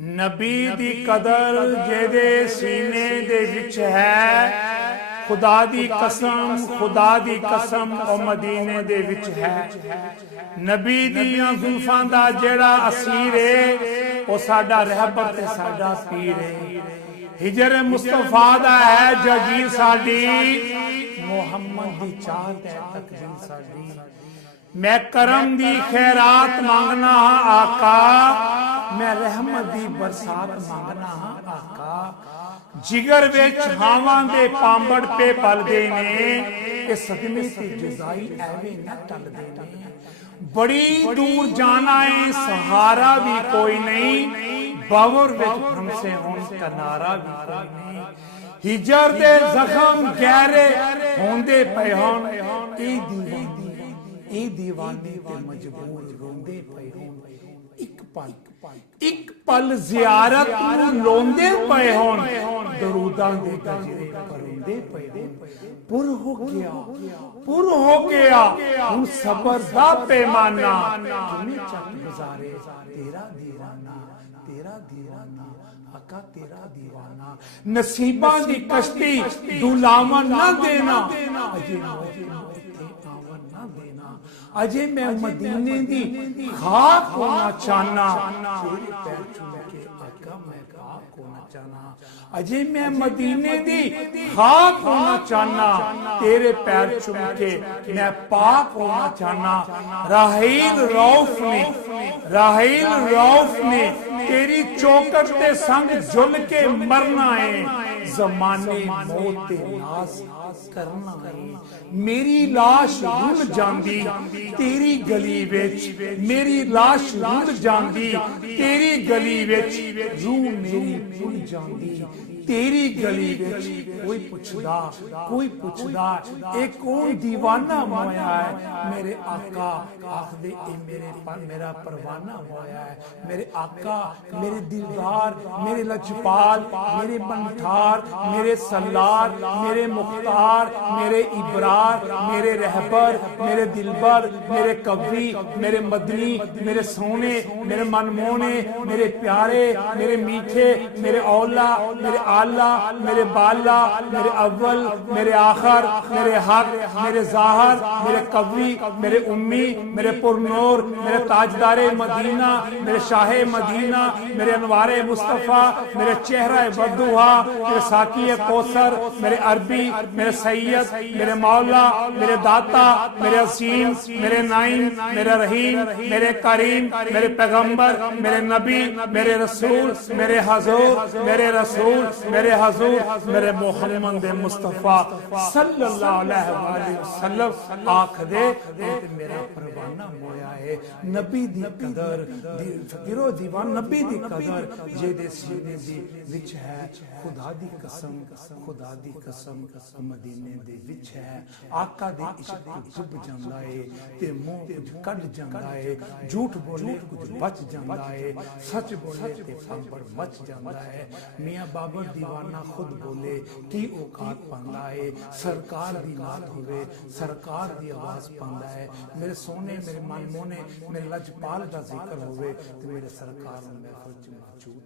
نبی دی قدر جیدے سینے دے وچ ہے، خدا دی قسم او مدینے دے وچ ہے۔ نبی دیاں زلفاں دا جیڑا اسیر ہے او ساڈا رہبر تے ساڈا پیر ہے۔ ہجر مصطفیٰ دا ہے جاگیر ساڈی، محمد دی چاہت ہے تقدیر ساڈی۔ میں کرم دی خیرات مانگنا ہاں آقا، میں رحمت دی برسات مانگنا ہاں آقا۔ جگر وچ ہاواں دے پامبڑ پہ پل دے نے، اے صدمے تے جزائی ایویں نہ ٹل دے نے۔ بڑی دور جانا ہے سہارا بھی کوئی نہیں، باور وچ ہم سے ہون کنارا بھی کوئی نہیں۔ ہجر دے زخم گہرے ہوندے پئے ہون، اے دیوانی تے مجبور روندے پئے ہون۔ ایک پل زیارت نو لوندے پئے ہون، دروداں دے گجرے پروندے پئے ہون۔ پر ہو گیا ہن صبر دا پیمانہ، تمہیں چک گزارے تیرا دیوانہ، تیرا دیوانہ آقا تیرا دیوانہ۔ نصیباں دی کشتی ڈولاون نہ دینا، اجے میں مدینے دی خاک ہونا چاہنا، تیرے پیر چوم کے آقا میں پاک ہونا چاہنا۔ اجے میں مدینے دی خاک ہونا چاہنا، تیرے پیر چوم کے میں پاک ہونا چاہنا۔ راحیل روف نے تیری چوکٹ تے سنگ جل کے مرنا ہے، زمانے موت تے ناز کرنا ہے۔ میری لاش رل جاندی تیری گلی وچ، میری لاش رل جاندی تیری گلی وچ، روح میری پھل جاندی تیری گلی وچ۔ کوئی پوچھدا اے کون دیوانہ مویا ہے، میرے آقا آخدے اے میرا پروانہ مویا ہے۔ میرے آقا میرے دلدار، میرے لجپال، میرے بنٹھار، میرے سلار، میرے مختار، میرے ابرار، میرے رہبر، میرے دلبر، میرے قوی، میرے مدنی، میرے سونے، میرے منمونے، میرے پیارے، میرے میٹھے، میرے اولا، میرے آلہ، میرے بالا، میرے اول، میرے آخر، میرے حق، میرے ظاہر، میرے قوی، میرے امی، میرے پرنور، میرے تاجدار مدینہ، میرے شاہ مدینہ، میرے انوار مصطفیٰ، میرے چہرہ بدوہا، میرے ساقی کوثر، میرے عربی، میرے سید، میرے مولا، میرے داتا، میرے عظیم، میرے نائن، میرے رحیم، میرے کریم، میرے پیغمبر، میرے نبی، میرے رسول، میرے حضور، میرے رسول، میرے حضور، میرے محمد مصطفیٰ صلی اللہ علیہ وآلہ وسلم آکھ دے میرا پروانہ مویا ہے۔ نبی دی قدر فقیرو دیوان، نبی دی قدر جیدے سینے دی وچ ہے، خدا دی قسم مدینے دے وچ ہے۔ آقا دے عشق ڈب جاندا ہے تے منہ کچھ کڈ جاندا ہے، جھوٹ بولے کچھ بچ جاندا ہے، سچ بولے تے پامبڑ مچ جاندا ہے۔ میاں بابر دیوانہ خود بولے کی اوقات پاندا ہے، سرکار دی نات ہوئے سرکار دی آواز پاندا ہے۔ میرے سونے، میرے منمونے، میرے لجپال دا ذکر ہوئے تے میرے سرکار محفل چ موجود